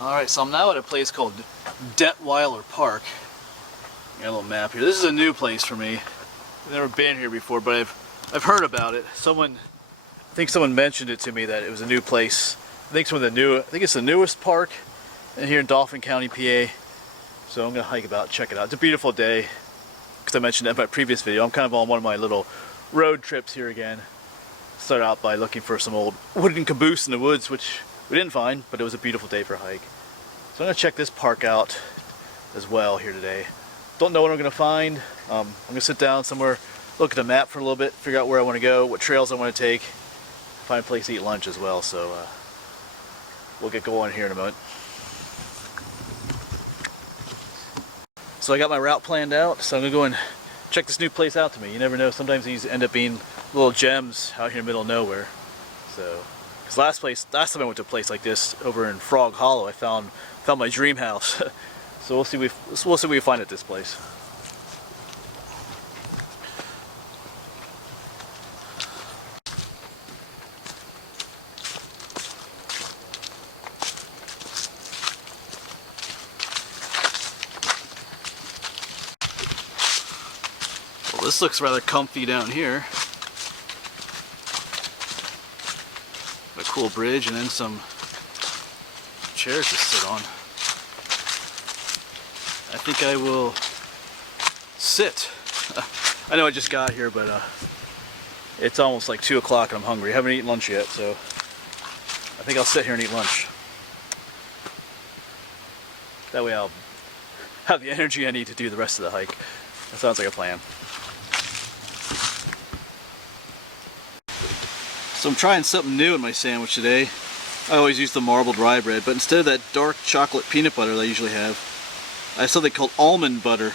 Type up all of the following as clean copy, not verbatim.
Alright, so I'm now at a place called Detweiler Park. Got a little map here. This is a new place for me. I've never been here before, but I've heard about it. I think someone mentioned it to me that it was a new place. I think it's the newest park here in Dauphin County, PA. So I'm gonna hike about, check it out. It's a beautiful day. Because I mentioned that in my previous video, I'm kind of on one of my little road trips here again. Started out by looking for some old wooden caboose in the woods, which we didn't find, but it was a beautiful day for a hike. So I'm gonna check this park out as well here today. Don't know what I'm gonna find. I'm gonna sit down somewhere, look at the map for a little bit, figure out where I want to go, what trails I want to take, find a place to eat lunch as well. So we'll get going here in a moment. So I got my route planned out, so I'm gonna go and check this new place out to me. You never know, sometimes these end up being little gems out here in the middle of nowhere. So, because last time I went to a place like this over in Frog Hollow, I found my dream house. So we'll see what we find at this place. Well, this looks rather comfy down here. A cool bridge and then some chairs to sit on. I think I will sit. I know I just got here, but it's almost like 2 o'clock and I'm hungry. I haven't eaten lunch yet, so I think I'll sit here and eat lunch. That way I'll have the energy I need to do the rest of the hike. That sounds like a plan. So I'm trying something new in my sandwich today. I always use the marbled rye bread, but instead of that dark chocolate peanut butter that I usually have, I have something called almond butter.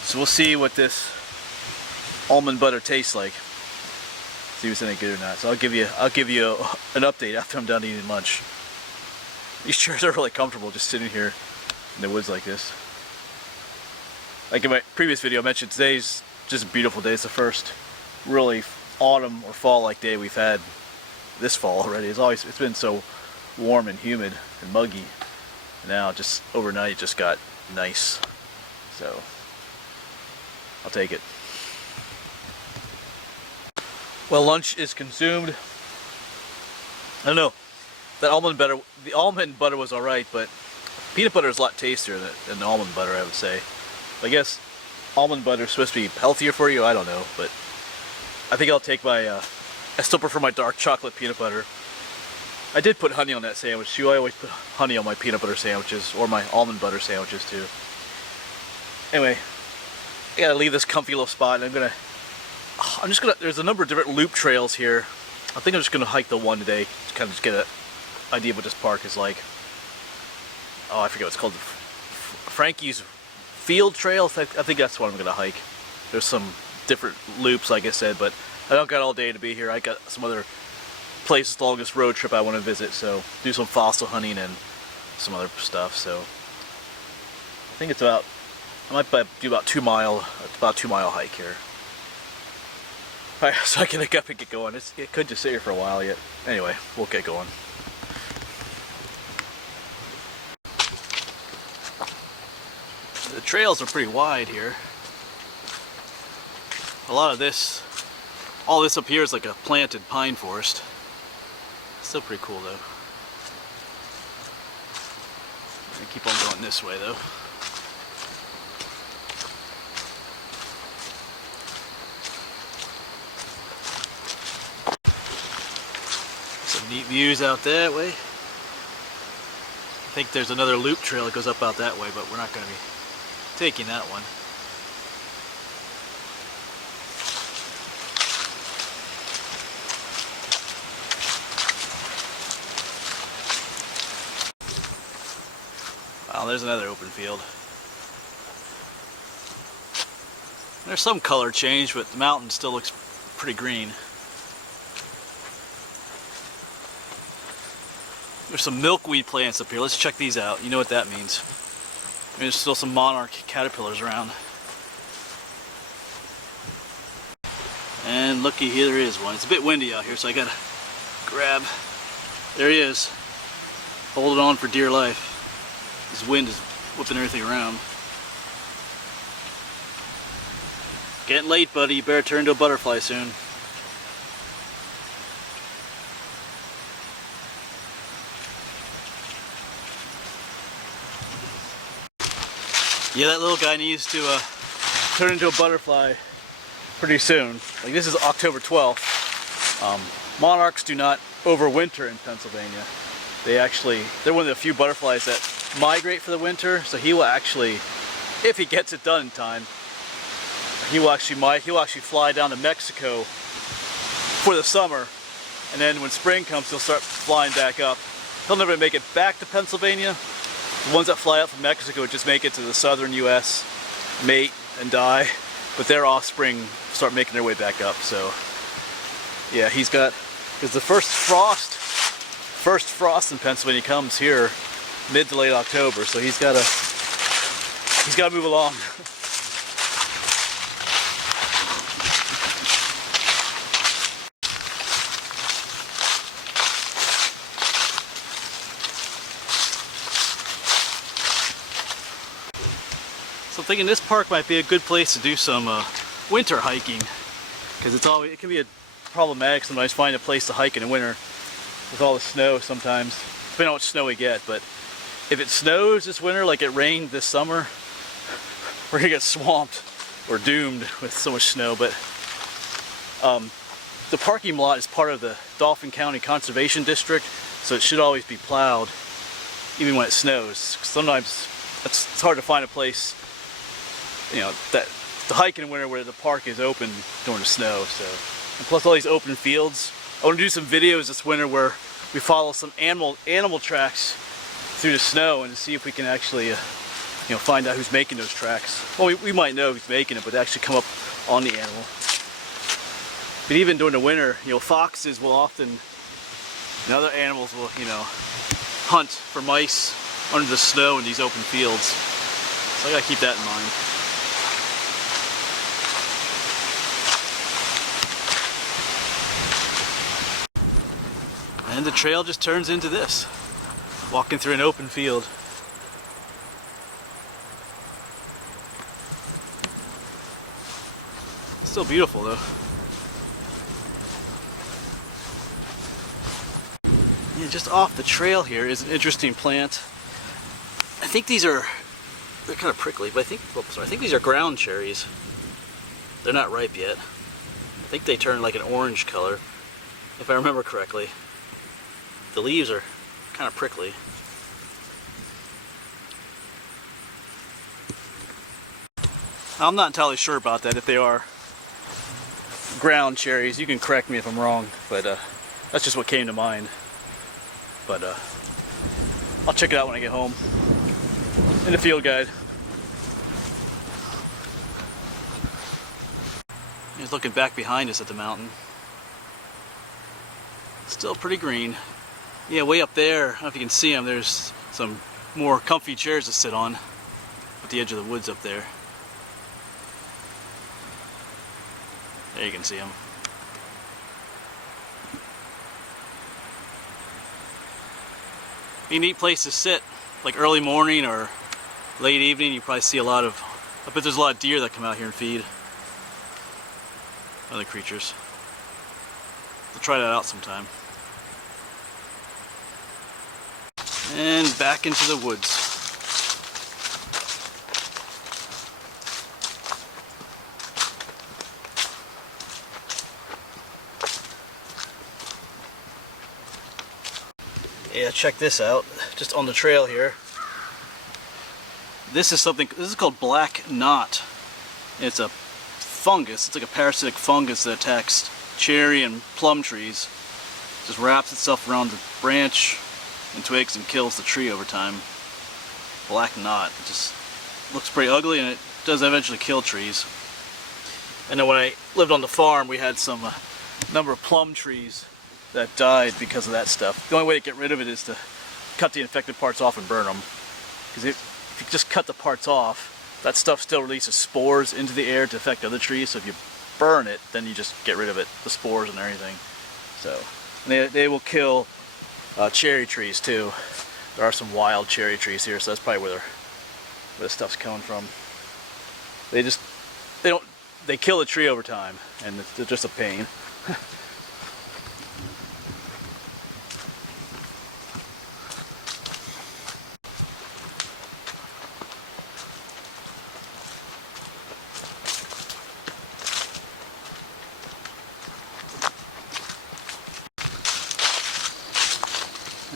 So we'll see what this almond butter tastes like. See if it's any good or not. So I'll give you an update after I'm done eating lunch. These chairs are really comfortable just sitting here in the woods like this. Like in my previous video I mentioned, today's just a beautiful day. It's the first really autumn or fall like day we've had this fall already. It's been so warm and humid and muggy, and now just overnight it just got nice. So I'll take it. Well, lunch is consumed. I don't know, the almond butter was alright, but peanut butter is a lot tastier than the almond butter, I would say. I guess almond butter is supposed to be healthier for you, I don't know, but I think I'll take my, I still prefer my dark chocolate peanut butter. I did put honey on that sandwich too. I always put honey on my peanut butter sandwiches, or my almond butter sandwiches too. Anyway, I gotta leave this comfy little spot, and there's a number of different loop trails here. I think I'm just gonna hike the one today, to kind of just get an idea of what this park is like. Oh, I forget what it's called. Frankie's Field Trail, I think that's what I'm gonna hike. There's some different loops, like I said, but I don't got all day to be here. I got some other places along this road trip I want to visit, so do some fossil hunting and some other stuff. So I think I might do about 2 mile hike here. Alright, so I can get up and get going. It could just sit here for a while yet. Anyway, we'll get going. The trails are pretty wide here. All this up here is like a planted pine forest. Still pretty cool though. I'm gonna keep on going this way though. Some neat views out that way. I think there's another loop trail that goes up out that way, but we're not gonna be taking that one. Wow, there's another open field. There's some color change, but the mountain still looks pretty green. There's some milkweed plants up here. Let's check these out. You know what that means. There's still some Monarch caterpillars around. And looky, here there is one. It's a bit windy out here, so I gotta grab. There he is. Holding on for dear life. This wind is whipping everything around. Getting late, buddy. You better turn into a butterfly soon. Yeah, that little guy needs to turn into a butterfly pretty soon. Like, this is October 12th. Monarchs do not overwinter in Pennsylvania. They're one of the few butterflies that migrate for the winter, so he will actually, if he gets it done in time, he'll actually fly down to Mexico for the summer, and then when spring comes he'll start flying back up. He'll never make it back to Pennsylvania. The ones that fly up from Mexico just make it to the southern US, mate and die, but their offspring start making their way back up. So yeah, because the first frost in Pennsylvania comes here mid to late October, so he's got to move along. So I'm thinking this park might be a good place to do some winter hiking, because it can be problematic sometimes finding a place to hike in the winter with all the snow sometimes, depending on how much snow we get. But if it snows this winter like it rained this summer, we're gonna get swamped or doomed with so much snow. But the parking lot is part of the Dauphin County Conservation District, so it should always be plowed even when it snows. Sometimes it's hard to find a place, you know, that to hike in winter where the park is open during the snow. So, and plus all these open fields. I want to do some videos this winter where we follow some animal tracks through the snow and to see if we can actually find out who's making those tracks. Well, we might know who's making it, but actually come up on the animal. But even during the winter, foxes will often, and other animals will, hunt for mice under the snow in these open fields. So I gotta keep that in mind. And the trail just turns into this, walking through an open field. Still beautiful though. Yeah, just off the trail here is an interesting plant. I think they're kind of prickly, but I think these are ground cherries. They're not ripe yet. I think they turn like an orange color, if I remember correctly. The leaves are kind of prickly. I'm not entirely sure about that, if they are ground cherries. You can correct me if I'm wrong, but that's just what came to mind. But I'll check it out when I get home in the field guide. Just looking back behind us at the mountain. Still pretty green. Yeah, way up there, I don't know if you can see them, there's some more comfy chairs to sit on at the edge of the woods up there. There you can see them. Be a neat place to sit, like early morning or late evening. You probably see I bet there's a lot of deer that come out here and feed. Other creatures. We'll try that out sometime. And back into the woods. Yeah, check this out. Just on the trail here. This is called black knot. It's a fungus. It's like a parasitic fungus that attacks cherry and plum trees. It just wraps itself around the branch and twigs and kills the tree over time. Black knot. It just looks pretty ugly, and it does eventually kill trees. I know when I lived on the farm, we had some number of plum trees that died because of that stuff. The only way to get rid of it is to cut the infected parts off and burn them. Because if you just cut the parts off, that stuff still releases spores into the air to affect other trees. So if you burn it, then you just get rid of it, the spores and everything. So and they will kill cherry trees too. There are some wild cherry trees here, so that's probably where the stuff's coming from. They kill the tree over time, and they're just a pain.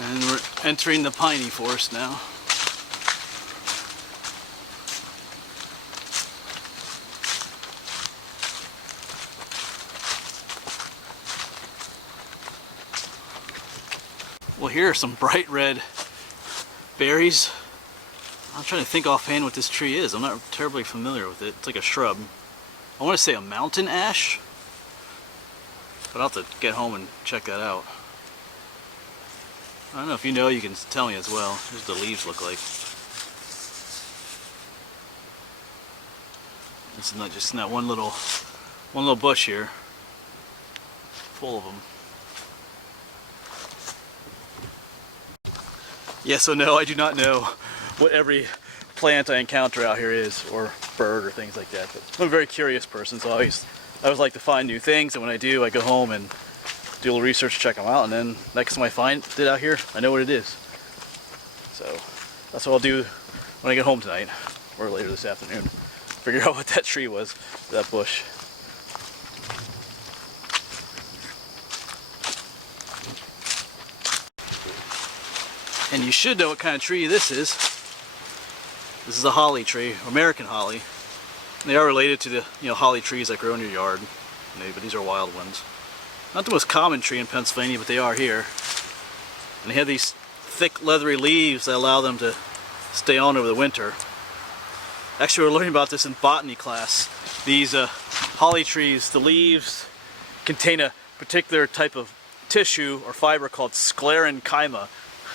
And we're entering the piney forest now. Well, here are some bright red berries. I'm trying to think offhand what this tree is. I'm not terribly familiar with it. It's like a shrub. I want to say a mountain ash, but I'll have to get home and check that out. I don't know if you know, you can tell me as well. Here's what the leaves look like. This is not just that one little bush here, full of them. Yeah, so no, I do not know what every plant I encounter out here is, or bird, or things like that. But I'm a very curious person, so I always like to find new things, and when I do, I go home and do a little research, check them out, and then next time I find it out here, I know what it is. So that's what I'll do when I get home tonight, or later this afternoon. Figure out what that tree was, that bush. And you should know what kind of tree this is. This is a holly tree, American holly. They are related to the holly trees that grow in your yard, but these are wild ones. Not the most common tree in Pennsylvania, but they are here. And they have these thick, leathery leaves that allow them to stay on over the winter. Actually, we're learning about this in botany class. These holly trees, the leaves contain a particular type of tissue or fiber called sclerenchyma.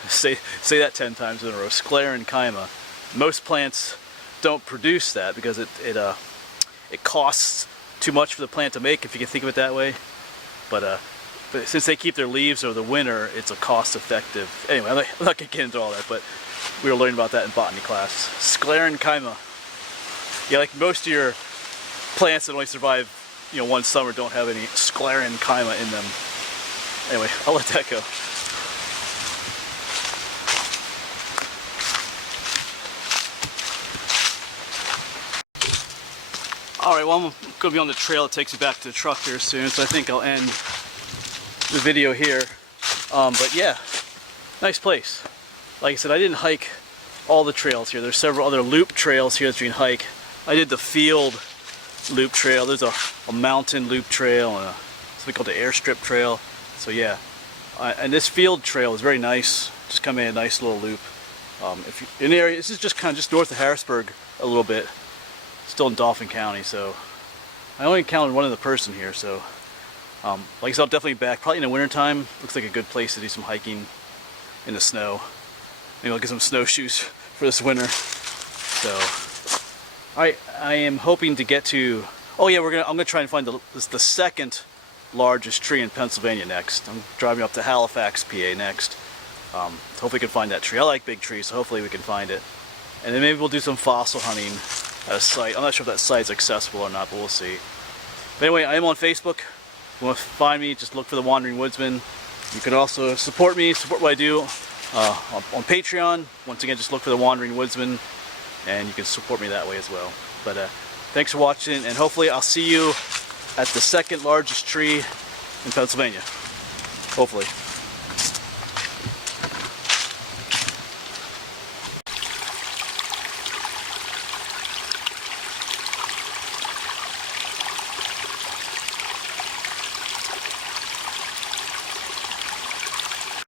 Say that 10 times in a row, sclerenchyma. Most plants don't produce that because it costs too much for the plant to make, if you can think of it that way. But since they keep their leaves over the winter, it's a cost-effective. Anyway, I'm not going to get into all that, but we were learning about that in botany class. Sclerenchyma. Yeah, like most of your plants that only survive, one summer don't have any sclerenchyma in them. Anyway, I'll let that go. Alright, well, I'm going to be on the trail that takes you back to the truck here soon, so I think I'll end the video here. But yeah, nice place. Like I said, I didn't hike all the trails here. There's several other loop trails here that you can hike. I did the field loop trail. There's a mountain loop trail and something called the airstrip trail. So yeah, and this field trail is very nice. Just come in a nice little loop. If you're in the area, this is just kind of just north of Harrisburg a little bit. Still in Dauphin County, so I only encountered one other person here, so like I said, I'll definitely be back, probably in the winter time. Looks like a good place to do some hiking in the snow. Maybe I'll get some snowshoes for this winter. So I am hoping to get to, oh yeah, I'm gonna try and find the second largest tree in Pennsylvania next. I'm driving up to Halifax, PA next. Hopefully we can find that tree. I like big trees, so hopefully we can find it. And then maybe we'll do some fossil hunting at a site. I'm not sure if that site's accessible or not, but we'll see. But anyway, I am on Facebook. If you want to find me, just look for The Wandering Woodsman. You can also support me, support what I do on Patreon. Once again, just look for The Wandering Woodsman, and you can support me that way as well. But thanks for watching, and hopefully I'll see you at the second largest tree in Pennsylvania. Hopefully.